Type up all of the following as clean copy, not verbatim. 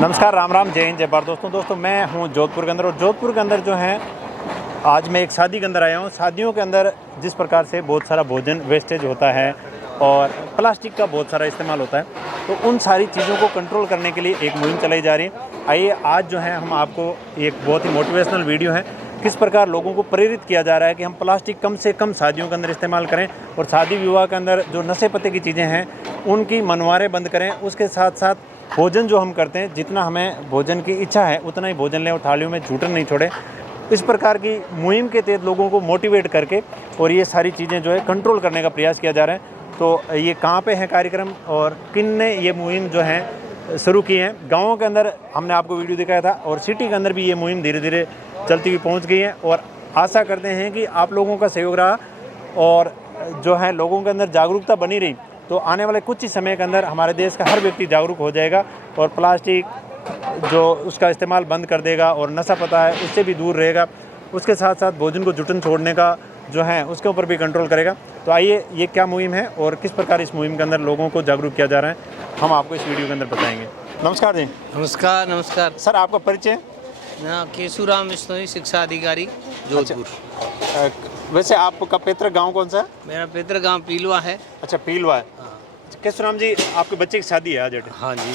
नमस्कार, राम राम, जय हिंद, जय भारत। दोस्तों मैं हूं जोधपुर के अंदर, और जोधपुर के अंदर जो है आज मैं एक शादी के अंदर आया हूं। शादियों के अंदर जिस प्रकार से बहुत सारा भोजन वेस्टेज होता है और प्लास्टिक का बहुत सारा इस्तेमाल होता है, तो उन सारी चीज़ों को कंट्रोल करने के लिए एक मुहिम चलाई जा रही है। आइए आज जो है हम आपको एक बहुत ही मोटिवेशनल वीडियो है, किस प्रकार लोगों को प्रेरित किया जा रहा है कि हम प्लास्टिक कम से कम शादियों के अंदर इस्तेमाल करें और शादी विवाह के अंदर जो नशे पत्ते की चीज़ें हैं उनकी मनवारें बंद करें। उसके साथ साथ भोजन जो हम करते हैं, जितना हमें भोजन की इच्छा है उतना ही भोजन लें और थालियों में जूठन नहीं छोड़ें। इस प्रकार की मुहिम के तहत लोगों को मोटिवेट करके और ये सारी चीज़ें जो है कंट्रोल करने का प्रयास किया जा रहा है। तो ये कहाँ पे है कार्यक्रम और किन ने ये मुहिम जो है शुरू की है? गाँवों के अंदर हमने आपको वीडियो दिखाया था और सिटी के अंदर भी ये मुहिम धीरे धीरे चलती हुई पहुँच गई है, और आशा करते हैं कि आप लोगों का सहयोग रहा और जो है लोगों के अंदर जागरूकता बनी रही, तो आने वाले कुछ ही समय के अंदर हमारे देश का हर व्यक्ति जागरूक हो जाएगा और प्लास्टिक जो उसका इस्तेमाल बंद कर देगा और नशा पता है उससे भी दूर रहेगा। उसके साथ साथ भोजन को जुटन छोड़ने का जो है उसके ऊपर भी कंट्रोल करेगा। तो आइए ये क्या मुहिम है और किस प्रकार इस मुहिम के अंदर लोगों को जागरूक किया जा रहा है, हम आपको इस वीडियो के अंदर बताएंगे। नमस्कार जी। नमस्कार। नमस्कार सर, आपका परिचय? केशुराम बिश्नोई, शिक्षा अधिकारी, जोधपुर। वैसे आपका पैतृक गांव कौन सा है? मेरा पैतृक गांव पीलवा है। अच्छा, पीलवा है। केशुराम जी, आपके बच्चे की शादी है आज अटे? हाँ जी।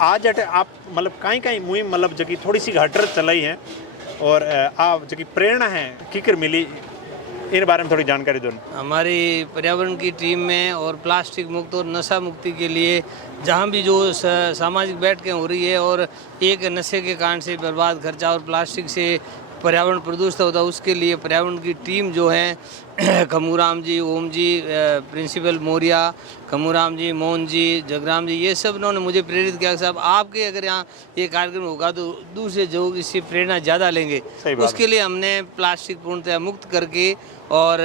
आज अटे आप मतलब कहीं मुहिम मतलब जगह थोड़ी सी घटर चलाई है और आप जगह प्रेरणा है कीकर मिली, इन बारे में थोड़ी जानकारी दो। हमारी पर्यावरण की टीम में और प्लास्टिक मुक्त और नशा मुक्ति के लिए जहाँ भी जो सामाजिक बैठकें हो रही है और एक नशे के कारण से बर्बाद खर्चा और प्लास्टिक से पर्यावरण प्रदूषित होता है, उसके लिए पर्यावरण की टीम जो है खमूराम जी, ओम जी, प्रिंसिपल मौर्या, खमूराम जी, मोहन जी, जगराम जी, ये सब उन्होंने मुझे प्रेरित किया कि साहब आपके अगर यहाँ ये कार्यक्रम होगा तो दूसरे जो इससे प्रेरणा ज़्यादा लेंगे। उसके लिए हमने प्लास्टिक पूर्णतः मुक्त करके और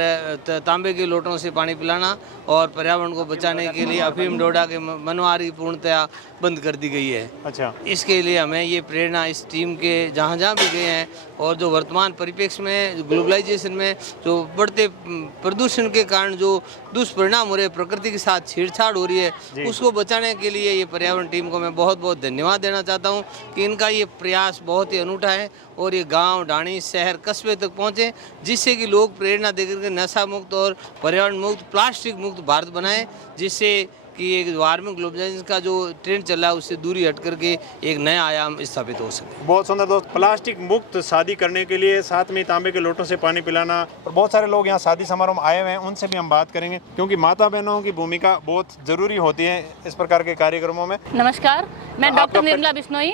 तांबे के लोटों से पानी पिलाना और पर्यावरण को बचाने के लिए अफीम डोडा के मनवारी पूर्णतः बंद कर दी गई है। अच्छा, इसके लिए हमें ये प्रेरणा इस टीम के जहाँ जहाँ भी गए हैं और जो वर्तमान परिप्रेक्ष्य में ग्लोबलाइजेशन में जो बढ़ते प्रदूषण के कारण जो दुष्परिणाम हो रहे हैं, प्रकृति के साथ छेड़छाड़ हो रही है, उसको बचाने के लिए ये पर्यावरण टीम को मैं बहुत बहुत धन्यवाद देना चाहता हूँ कि इनका ये प्रयास बहुत ही अनूठा है और ये गांव, ढाणी, शहर, कस्बे तक पहुँचे, जिससे कि लोग प्रेरणा देकर के नशा मुक्त और पर्यावरण मुक्त, प्लास्टिक मुक्त भारत बनाएं, जिससे कि एक वार्मिंग ग्लोबलाइजेशन का जो ट्रेंड चल रहा है उससे दूरी हट करके एक नया आयाम स्थापित हो सके। बहुत सुंदर दोस्त। प्लास्टिक मुक्त शादी करने के लिए साथ में तांबे के लोटों से पानी पिलाना, और बहुत सारे लोग यहाँ शादी समारोह में आए हुए हैं, उनसे भी हम बात करेंगे क्योंकि माता बहनों की भूमिका बहुत जरूरी होती है इस प्रकार के कार्यक्रमों में। नमस्कार, मैं डॉक्टर निर्मला बिश्नोई,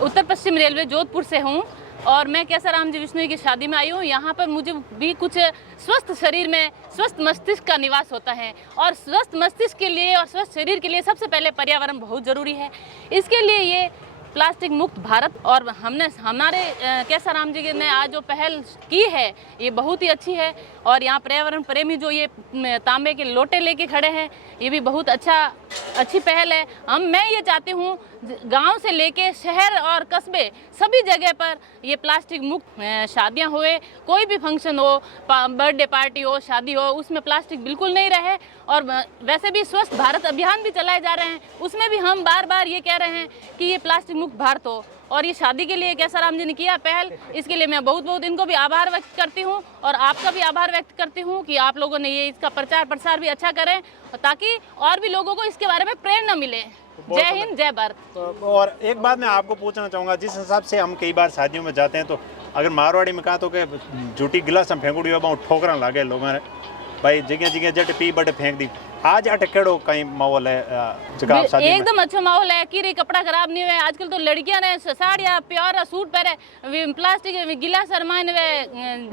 उत्तर पश्चिम रेलवे जोधपुर से हूँ और मैं केशुराम जी बिश्नोई की शादी में आई हूँ। यहाँ पर मुझे भी कुछ स्वस्थ शरीर में स्वस्थ मस्तिष्क का निवास होता है, और स्वस्थ मस्तिष्क के लिए और स्वस्थ शरीर के लिए सबसे पहले पर्यावरण बहुत ज़रूरी है। इसके लिए ये प्लास्टिक मुक्त भारत और हमारे केशुराम जी ने आज जो पहल की है ये बहुत ही अच्छी है, और यहाँ पर्यावरण प्रेमी जो ये तांबे के लोटे लेके खड़े हैं ये भी बहुत अच्छी पहल है। मैं ये चाहती हूँ गांव से लेके शहर और कस्बे सभी जगह पर ये प्लास्टिक मुक्त शादियां हुए, कोई भी फंक्शन हो, बर्थडे पार्टी हो, शादी हो, उसमें प्लास्टिक बिल्कुल नहीं रहे। और वैसे भी स्वस्थ भारत अभियान भी चलाए जा रहे हैं, उसमें भी हम बार बार ये कह रहे हैं कि ये प्लास्टिक मुक्त भारत हो, और ये शादी के लिए केशुराम जी ने किया पहल, इसके लिए मैं बहुत बहुत इनको भी आभार व्यक्त करती हूँ और आपका भी आभार व्यक्त करती हूँ कि आप लोगों ने ये इसका प्रचार प्रसार भी अच्छा करें ताकि और भी लोगों को इसके बारे में प्रेरणा मिले। जय हिंद, जय भारत। और एक बात मैं आपको पूछना चाहूँगा, जिस हिसाब से हम कई बार शादियों में जाते हैं तो अगर मारवाड़ी में कहा तो के झूठी गिलास हम फेंकुड़ी हो ठोकरा लागे लोगों ने, भाई जगह जगह जट पी बट फेंक दी। आज अटकेड़ो कहीं माहौल है एकदम अच्छा माहौल है कि कपड़ा खराब नहीं हुए। आजकल तो लड़कियां ने साड़ियाँ प्योर सूट पहने, प्लास्टिक गिलास अरमान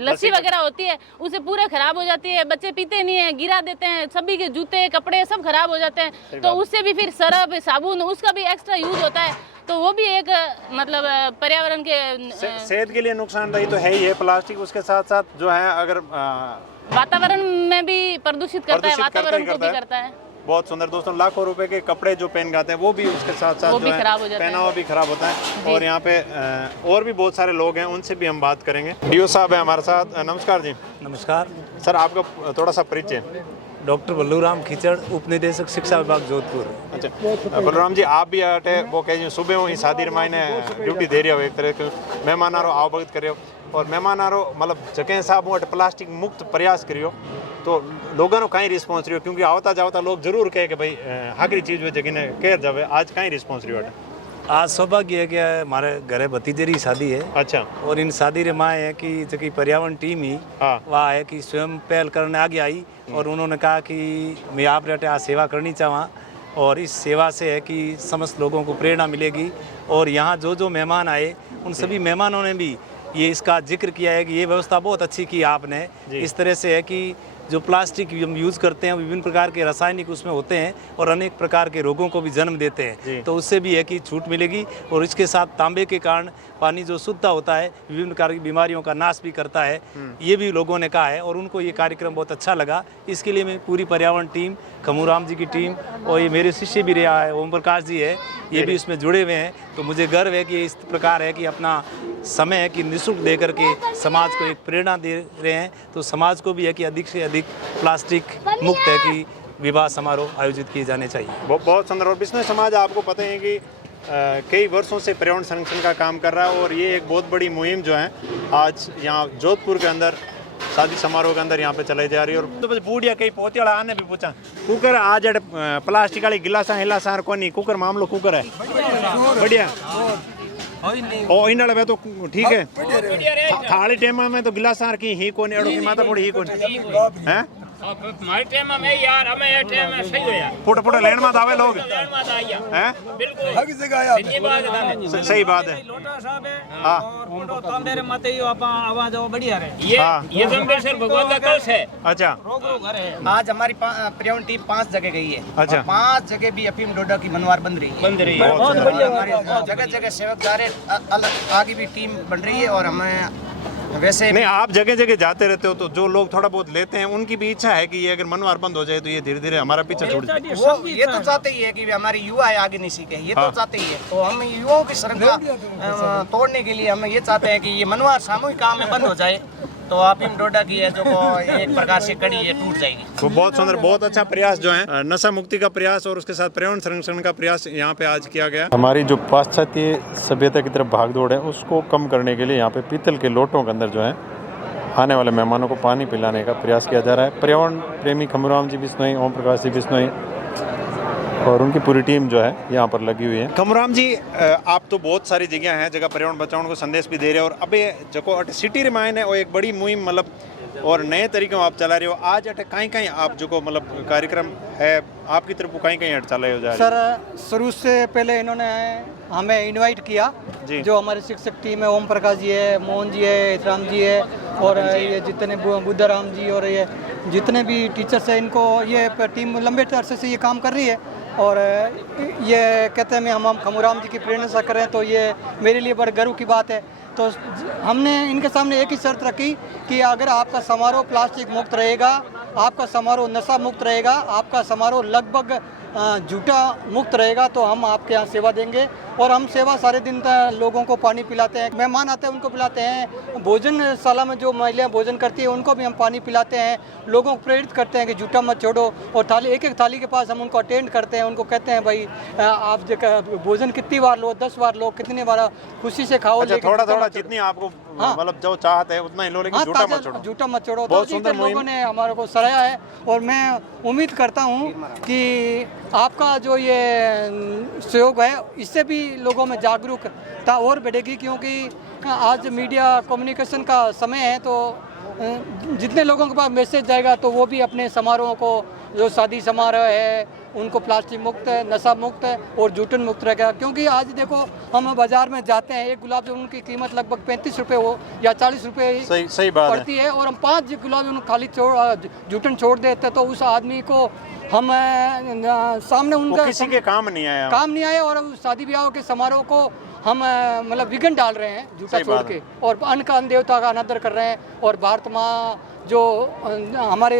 लस्सी वगैरह होती है उसे पूरे खराब हो जाती है, बच्चे पीते नहीं है, गिरा देते हैं, सभी के जूते कपड़े सब खराब हो जाते हैं, तो उससे भी फिर सरफ साबुन उसका भी एक्स्ट्रा यूज होता है, तो वो भी एक मतलब पर्यावरण के सेहत के लिए नुकसानदायी तो है ही है प्लास्टिक। उसके साथ साथ जो है अगर वातावरण में भी प्रदूषित करता है, वातावरण को भी करता है। बहुत सुंदर दोस्तों, लाखों रुपए के कपड़े जो पहन जाते हैं वो भी उसके साथ साथ जो है पहनावा भी खराब होता है। और यहाँ पे और भी बहुत सारे लोग हैं, उनसे भी हम बात करेंगे। डीओ साहब है हमारे साथ। नमस्कार जी। नमस्कार सर, आपका थोड़ा सा परिचय। डॉक्टर बल्लूराम खीचड़, उप निदेशक शिक्षा विभाग जोधपुर। अच्छा बलराम जी, आप भी अटे वो कह सुबह हूँ शादी मायने ड्यूटी दे रहे हो, एक तरह के मेहमान आरो आव भगत कर और मेहमान आरो मतलब जगह साहब हूँ प्लास्टिक मुक्त प्रयास करियो तो लोगों को कहीं रिस्पॉन्स रही हो, क्योंकि आवता जावता लोग जरूर कहे कि भाई आखिरी चीज़ वो जगह ने केयर जावे, आज कहीं रिस्पॉन्स रही हो? आज सौभाग्य है कि हमारे घरे भतीजे की शादी है। अच्छा। और इन शादी रे माँ है कि जो कि पर्यावरण टीम ही वह है कि स्वयं पहल करने आगे आई और उन्होंने कहा कि मैं आप रहते आज सेवा करनी चाहूँ और इस सेवा से है कि समस्त लोगों को प्रेरणा मिलेगी। और यहाँ जो जो मेहमान आए उन सभी मेहमानों ने भी ये इसका जिक्र किया है कि ये व्यवस्था बहुत अच्छी की आपने। इस तरह से है कि जो प्लास्टिक हम यूज़ करते हैं विभिन्न प्रकार के रासायनिक उसमें होते हैं और अनेक प्रकार के रोगों को भी जन्म देते हैं, तो उससे भी है कि छूट मिलेगी। और इसके साथ तांबे के कारण पानी जो शुद्धता होता है विभिन्न प्रकार की बीमारियों का नाश भी करता है, ये भी लोगों ने कहा है और उनको ये कार्यक्रम बहुत अच्छा लगा। इसके लिए मैं पूरी पर्यावरण टीम, खमूराम जी की टीम और ये मेरे शिष्य भी रहा है ओम प्रकाश जी है, ये भी इसमें जुड़े हुए हैं। तो मुझे गर्व है कि इस प्रकार है कि अपना समय है कि निःशुल्क दे करके समाज को एक प्रेरणा दे रहे हैं। तो समाज को भी है कि अधिक से अधिक प्लास्टिक मुक्त है कि विवाह समारोह आयोजित किए जाने चाहिए। बहुत सुंदर। और बिश्नोई समाज आपको पता है कि कई वर्षों से पर्यावरण संरक्षण का काम कर रहा है और ये एक बहुत बड़ी मुहिम जो है आज यहाँ जोधपुर के अंदर शादी समारोह के अंदर यहाँ पे चलाई जा रही है। और तो बस बूढ़िया कई पोते वाला आने भी पूछा कुकर आज प्लास्टिक वाली गिलासा हिलासा कोनी कुकर मामलो कुकर है बढ़िया ओ इन वाले तो ठीक है। थाली टाइम में तो गिलासा की ही कोनी अड़ो की माता पड़ी ही कोनी हैं हमारे टाइम में यार हमें ये टाइम में सही हो यार फुट फुट लेन में आवे लोग हैं बिल्कुल हर जगह आया सही बात है। लोटा साहब है हां और फोटो तांबे रे माते यो आपा आवाज वो बढ़िया है ये जंबेश्वर भगवान का कलश है। अच्छा रोग घर है। आज हमारी पर्यावरण टीम 5 जगह गई है। अच्छा 5 जगह भी अफीम डोडा की मनवार बन रही है बहुत बढ़िया। जगह जगह सेवक जा रहे आगे भी टीम बन रही है और हमें वैसे नहीं आप जगह जगह जाते रहते हो तो जो लोग थोड़ा बहुत लेते हैं उनकी भी इच्छा है कि ये अगर मनवार बंद हो जाए तो ये धीरे धीरे हमारा पीछे छूट जाए। वो ये तो चाहते ही है कि हमारे युवा है आगे नहीं सीखे, ये तो चाहते ही है। तो हम युवाओं की श्रृंखला तोड़ने के लिए हम ये चाहते हैं कि ये मनवार सामूहिक काम में बंद हो जाए तो अफीम डोडा की है जो एक प्रकार से कड़ी ये टूट जाएगी। तो बहुत सुंदर बहुत अच्छा प्रयास जो है नशा मुक्ति का प्रयास और उसके साथ पर्यावरण संरक्षण का प्रयास यहाँ पे आज किया गया। हमारी जो पाश्चात्य सभ्यता की तरफ भागदौड़ है उसको कम करने के लिए यहाँ पे पीतल के लोटों के अंदर जो है आने वाले मेहमानों को पानी पिलाने का प्रयास किया जा रहा है। पर्यावरण प्रेमी खमूराम जी बिश्नोई, ओम प्रकाश जी बिश्नोई और उनकी पूरी टीम जो है यहाँ पर लगी हुई है। खमूराम जी आप तो बहुत सारी जगह हैं जगह पर्यावरण बचाने को संदेश भी दे रहे हो और अबे जो सिटी रिमाइन है वो एक बड़ी मुहिम मतलब और नए तरीकों आप चला रहे हो। आज अटे कहीं कहीं आप जो को मतलब कार्यक्रम है आपकी तरफ कहीं कहीं चला रहे हो? सर शुरू से पहले इन्होंने हमें इनवाइट किया, जो हमारे शिक्षक टीम है ओम प्रकाश जी है, मोहन जी है, इतराम जी है और ये जितने बुद्धाराम जी और ये जितने भी टीचर्स हैं इनको ये टीम लंबे अरसे से ये काम कर रही है और ये कहते हैं हम खमूराम जी की प्रेरणा से करें तो ये मेरे लिए बड़े गर्व की बात है। तो हमने इनके सामने एक ही शर्त रखी कि अगर आपका समारोह प्लास्टिक मुक्त रहेगा, आपका समारोह नशा मुक्त रहेगा, आपका समारोह लगभग झूठा मुक्त रहेगा तो हम आपके यहाँ सेवा देंगे। और हम सेवा सारे दिन लोगों को पानी पिलाते हैं, मेहमान आते हैं उनको पिलाते हैं, भोजनशाला में जो महिलाएं भोजन करती है उनको भी हम पानी पिलाते हैं, लोगों को प्रेरित करते हैं कि झूठा मत छोड़ो। और थाली एक एक थाली के पास हम उनको अटेंड करते हैं, उनको कहते हैं भाई आप भोजन कितनी बार लो, 10 बार लो, कितनी बार खुशी से खाओ। अच्छा, थोड़ा थोड़ा जितनी आपको मतलब जो चाहते हैं उतना ही लो, लेकिन झूठा मत छोड़ो। झूठा मत छोड़ो। बहुत सुंदर लोगों ने हमारे को सराहा है और मैं उम्मीद करता हूँ कि आपका जो ये सहयोग है इससे भी लोगों में जागरूकता और बढ़ेगी, क्योंकि आज मीडिया कम्युनिकेशन का समय है तो जितने लोगों के पास मैसेज जाएगा तो वो भी अपने समारोह को जो शादी समारोह है उनको प्लास्टिक मुक्त, नशा मुक्त और जूठन मुक्त रहेगा। क्योंकि आज देखो हम बाजार में जाते हैं, एक गुलाब जामुन की कीमत लगभग 35 रुपये हो या 40 रुपये सही बात पड़ती है और हम 5 गुलाब जामुन खाली जूठन छोड़ देते तो उस आदमी को हम सामने उनका किसी के काम नहीं आया और शादी ब्याह के समारोह को हम मतलब विघन डाल रहे हैं जूता छोड़ के और अन्न का अन्न देवता का अनादर कर रहे हैं। और भारत माँ जो हमारे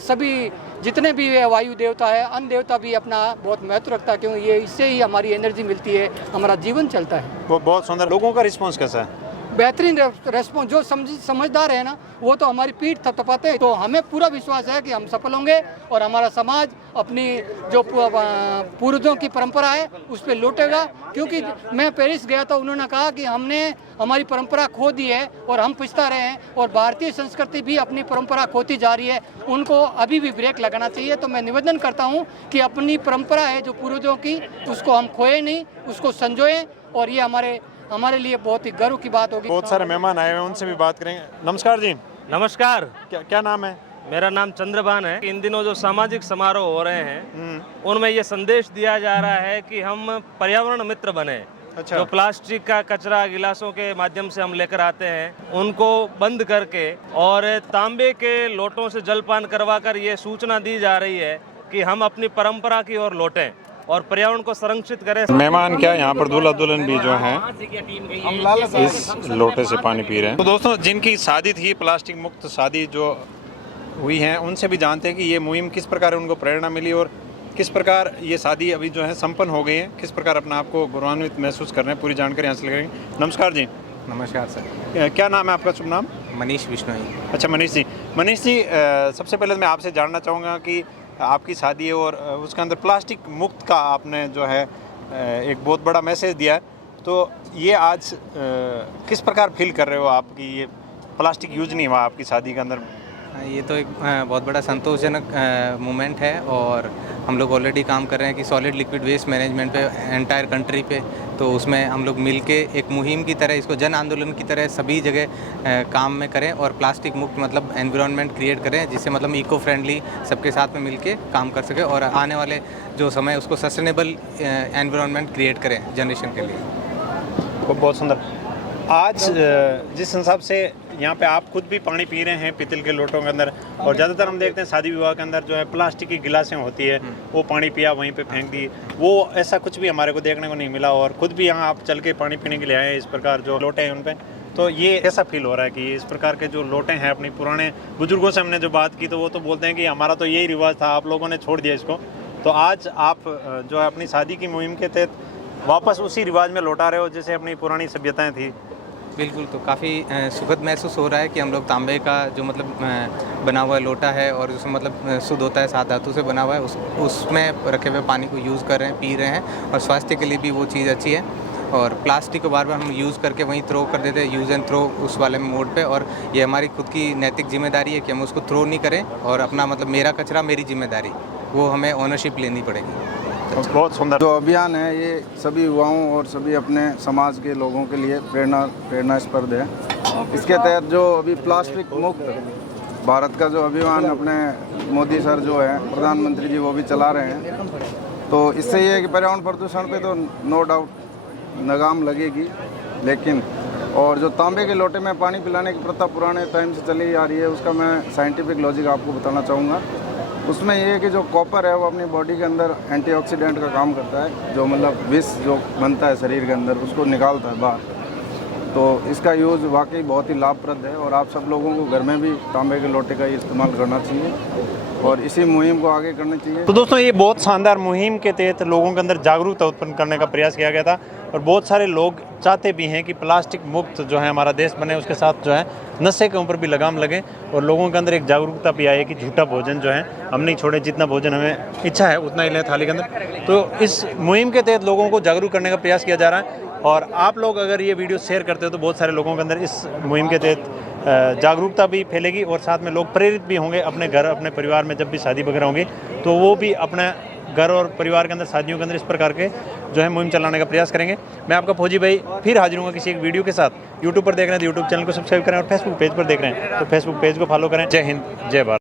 सभी जितने भी वायु देवता है, अन्न देवता भी अपना बहुत महत्व रखता है, क्योंकि ये इससे ही हमारी एनर्जी मिलती है, हमारा जीवन चलता है। वो बहुत सुंदर। लोगों का रिस्पांस कैसा है? बेहतरीन रेस्पॉन्स। जो समझदार है ना वो तो हमारी पीठ थपथपाते हैं। तो हमें पूरा विश्वास है कि हम सफल होंगे और हमारा समाज अपनी जो पूर्वजों की परंपरा है उस पर लौटेगा। क्योंकि मैं पेरिस गया था, उन्होंने कहा कि हमने हमारी परंपरा खो दी है और हम पछता रहे हैं, और भारतीय संस्कृति भी अपनी परंपरा खोती जा रही है, उनको अभी भी ब्रेक लगाना चाहिए। तो मैं निवेदन करता हूँ कि अपनी परंपरा है जो पूर्वजों की, उसको हम खोए नहीं, उसको संजोएं, और ये हमारे लिए बहुत ही गर्व की बात होगी। बहुत सारे मेहमान आए हुए हैं, उनसे भी बात करेंगे। नमस्कार जी, नमस्कार। क्या नाम है? मेरा नाम चंद्रभान है। इन दिनों जो सामाजिक समारोह हो रहे हैं उनमें ये संदेश दिया जा रहा है कि हम पर्यावरण मित्र बने। अच्छा। जो प्लास्टिक का कचरा गिलासों के माध्यम से हम लेकर आते हैं उनको बंद करके और तांबे के लोटों से जलपान करवाकर ये सूचना दी जा रही है कि हम अपनी परंपरा की ओर लौटें और पर्यावरण को संरक्षित करें। मेहमान क्या, यहाँ पर दूल्हा दुल्हन भी जो हैं इस लोटे से पानी पी रहे हैं। तो दोस्तों, जिनकी शादी थी प्लास्टिक मुक्त शादी जो हुई है, उनसे भी जानते हैं कि ये मुहिम किस प्रकार उनको प्रेरणा मिली और किस प्रकार ये शादी अभी जो है संपन्न हो गई है, किस प्रकार अपना आपको गौरवान्वित महसूस कर रहे हैं। पूरी जानकारी हासिल करेंगे। नमस्कार जी। नमस्कार सर। क्या नाम है आपका? शुभ नाम? मनीष बिश्नोई। अच्छा, मनीष जी। मनीष जी, सबसे पहले मैं आपसे जानना चाहूँगा कि आपकी शादी है और उसके अंदर प्लास्टिक मुक्त का आपने जो है एक बहुत बड़ा मैसेज दिया है, तो ये आज किस प्रकार फील कर रहे हो आप कि ये प्लास्टिक यूज नहीं हुआ आपकी शादी के अंदर? ये तो एक बहुत बड़ा संतोषजनक मोमेंट है, और हम लोग ऑलरेडी काम कर रहे हैं कि सॉलिड लिक्विड वेस्ट मैनेजमेंट पे एंटायर कंट्री पे, तो उसमें हम लोग मिलके एक मुहिम की तरह, इसको जन आंदोलन की तरह सभी जगह काम में करें और प्लास्टिक मुक्त मतलब एनवायरनमेंट क्रिएट करें, जिससे मतलब इको फ्रेंडली सबके साथ में मिलके काम कर सके और आने वाले जो समय उसको सस्टेनेबल एनवायरनमेंट क्रिएट करें जनरेशन के लिए। बहुत सुंदर। आज जिस हिसाब से यहाँ पे आप खुद भी पानी पी रहे हैं पीतल के लोटों के अंदर, और ज़्यादातर हम देखते हैं शादी विवाह के अंदर जो है प्लास्टिक की गिलासें होती है, वो पानी पिया वहीं पे फेंक दी, वो ऐसा कुछ भी हमारे को देखने को नहीं मिला। और खुद भी यहाँ आप चल के पानी पीने के लिए आए, इस प्रकार जो लोटे हैं उन पे, तो ये ऐसा फील हो रहा है कि इस प्रकार के जो लोटे हैं, अपनी पुराने बुजुर्गों से हमने जो बात की तो वो तो बोलते हैं कि हमारा तो यही रिवाज था, आप लोगों ने छोड़ दिया इसको। तो आज आप जो है अपनी शादी की मुहिम के तहत वापस उसी रिवाज में लौटा रहे हो जैसे अपनी पुरानी सभ्यताएँ थी। बिल्कुल, तो काफ़ी सुखद महसूस हो रहा है कि हम लोग तांबे का जो मतलब बना हुआ लोटा है और उसमें मतलब शुद्ध होता है, 7 धातु से बना हुआ है, उसमें रखे हुए पानी को यूज़ कर रहे हैं, पी रहे हैं, और स्वास्थ्य के लिए भी वो चीज़ अच्छी है। और प्लास्टिक को बार बार हम यूज़ करके वहीं थ्रो कर देते हैं, यूज़ एंड थ्रो उस वाले मोड पे, और ये हमारी खुद की नैतिक जिम्मेदारी है कि हम उसको थ्रो नहीं करें, और अपना मतलब मेरा कचरा मेरी जिम्मेदारी, वो हमें ओनरशिप लेनी पड़ेगी। बहुत सुंदर। जो अभियान है ये सभी युवाओं और सभी अपने समाज के लोगों के लिए प्रेरणास्पद है। इसके तहत जो अभी प्लास्टिक मुक्त भारत का जो अभियान अपने मोदी सर जो है प्रधानमंत्री जी वो भी चला रहे हैं, तो इससे ये है कि पर्यावरण प्रदूषण पे तो नो डाउट लगाम लगेगी, लेकिन और जो तांबे के लोटे में पानी पिलाने की प्रथा पुराने टाइम से चली आ रही है, उसका मैं साइंटिफिक लॉजिक आपको बताना चाहूँगा। उसमें ये है कि जो कॉपर है वो अपनी बॉडी के अंदर एंटीऑक्सीडेंट का काम करता है, जो मतलब विष जो बनता है शरीर के अंदर उसको निकालता है बाहर। तो इसका यूज़ वाकई बहुत ही लाभप्रद है, और आप सब लोगों को घर में भी तांबे के लोटे का इस्तेमाल करना चाहिए और इसी मुहिम को आगे करना चाहिए। तो दोस्तों, ये बहुत शानदार मुहिम के तहत लोगों के अंदर जागरूकता उत्पन्न करने का प्रयास किया गया था, और बहुत सारे लोग चाहते भी हैं कि प्लास्टिक मुक्त जो है हमारा देश बने, उसके साथ जो है नशे के ऊपर भी लगाम लगे, और लोगों के अंदर एक जागरूकता भी आए कि झूठा भोजन जो है हम नहीं छोड़े, जितना भोजन हमें इच्छा है उतना ही लें थाली के अंदर। तो इस मुहिम के तहत लोगों को जागरूक करने का प्रयास किया जा रहा है, और आप लोग अगर ये वीडियो शेयर करते हो तो बहुत सारे लोगों के अंदर इस मुहिम के तहत जागरूकता भी फैलेगी, और साथ में लोग प्रेरित भी होंगे अपने घर अपने परिवार में जब भी शादी वगैरह होंगी तो वो भी अपने घर और परिवार के अंदर शादियों के अंदर इस प्रकार के जो है मुहिम चलाने का प्रयास करेंगे। मैं आपका फौजी भाई फिर हाजिर हूँगा किसी एक वीडियो के साथ। यूट्यूब पर देख रहे हैं तो यूट्यूब चैनल को सब्सक्राइब करें, और फेसबुक पेज पर देख रहे हैं तो फेसबुक पेज को फॉलो करें। जय हिंद, जय भारत।